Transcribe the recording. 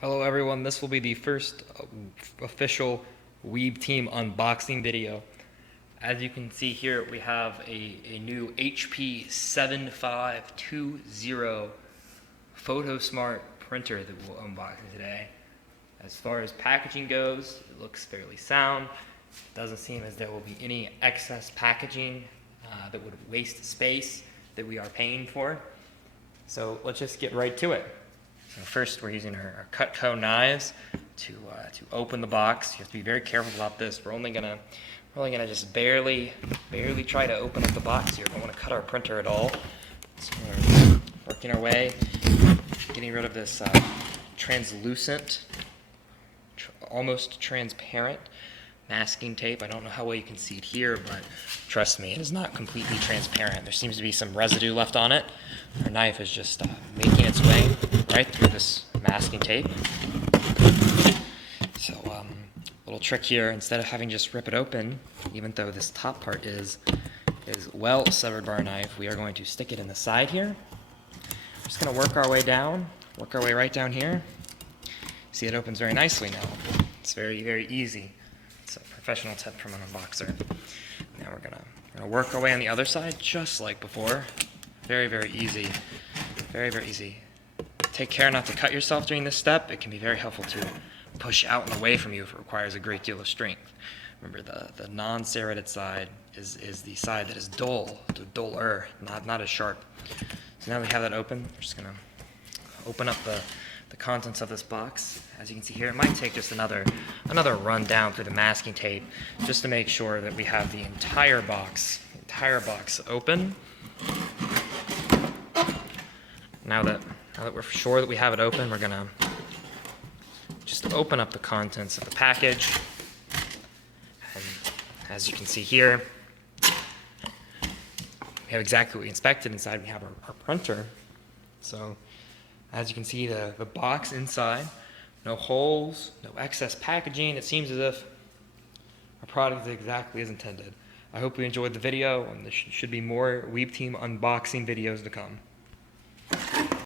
Hello everyone, this will be the first official weebteam unboxing video. As you can see here, we have a new HP 7520 PhotoSmart printer that we'll unbox today. As far as packaging goes, it looks fairly sound. It doesn't seem as there will be any excess packaging that would waste space that we are paying for. So let's just get right to it. So first, we're using our Cutco knives to open the box. You have to be very careful about this. We're only gonna just barely try to open up the box here. We don't want to cut our printer at all. So we're working our way, getting rid of this translucent, almost transparent masking tape. I don't know how well you can see it here, but trust me, it is not completely transparent. There seems to be some residue left on it. Our knife is just making its way right through this masking tape. So little trick here, instead of having just rip it open, even though this top part is well severed by our knife, we are going to stick it in the side here. We're just going to work our way down, work our way right down here. See, it opens very nicely now. It's very, very easy. It's a professional tip from an unboxer. Now we're gonna work our way on the other side, just like before. Very, very easy. Very, very easy. Take care not to cut yourself during this step. It can be very helpful to push out and away from you if it requires a great deal of strength. Remember, the non-serrated side is the side that is duller, not as sharp. So now we have that open. We're just gonna open up the contents of this box. As you can see here, it might take just another run down through the masking tape just to make sure that we have the entire box open. Now that we're sure that we have it open, we're gonna just open up the contents of the package. And as you can see here, we have exactly what we inspected. Inside we have our printer. So as you can see, the box inside, no holes, no excess packaging. It seems as if our product is exactly as intended. I hope you enjoyed the video, and there should be more weebteam unboxing videos to come.